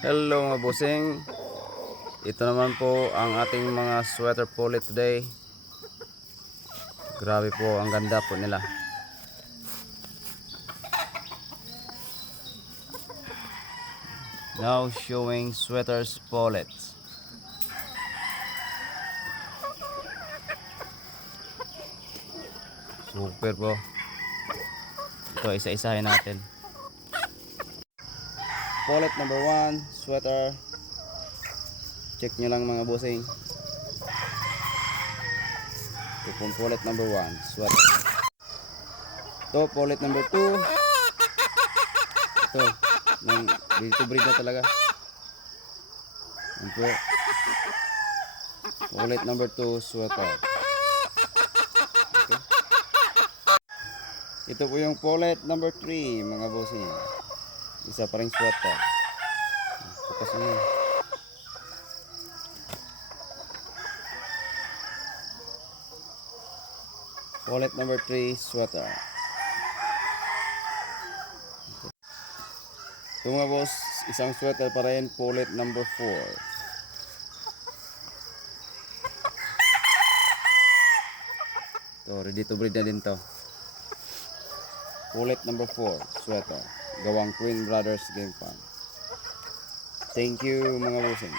Hello mga bossing. Ito naman po ang ating mga sweater pollet today. Grabe po, ang ganda po nila. Now showing sweaters pollets. Super po. Ito, isa-isahin natin. Pollet number 1, sweater. Check nyo lang mga bossing. Ito pong pollet number 1, sweater. Ito, pollet number 2. Ito, dito breed na talaga. Ito, pollet number 2, sweater. Okay. Ito po yung pollet number 3, mga bossing. Isa pa ring sweater. Focus mo. Pollet number 3, sweater. Okay. Ito mga boss, isang sweater pa rin, pollet number 4. Ito, ready to breed na din to. Pollet number 4, sweater. Gawang Queen Brothers Game Farm. Thank you mga bossing.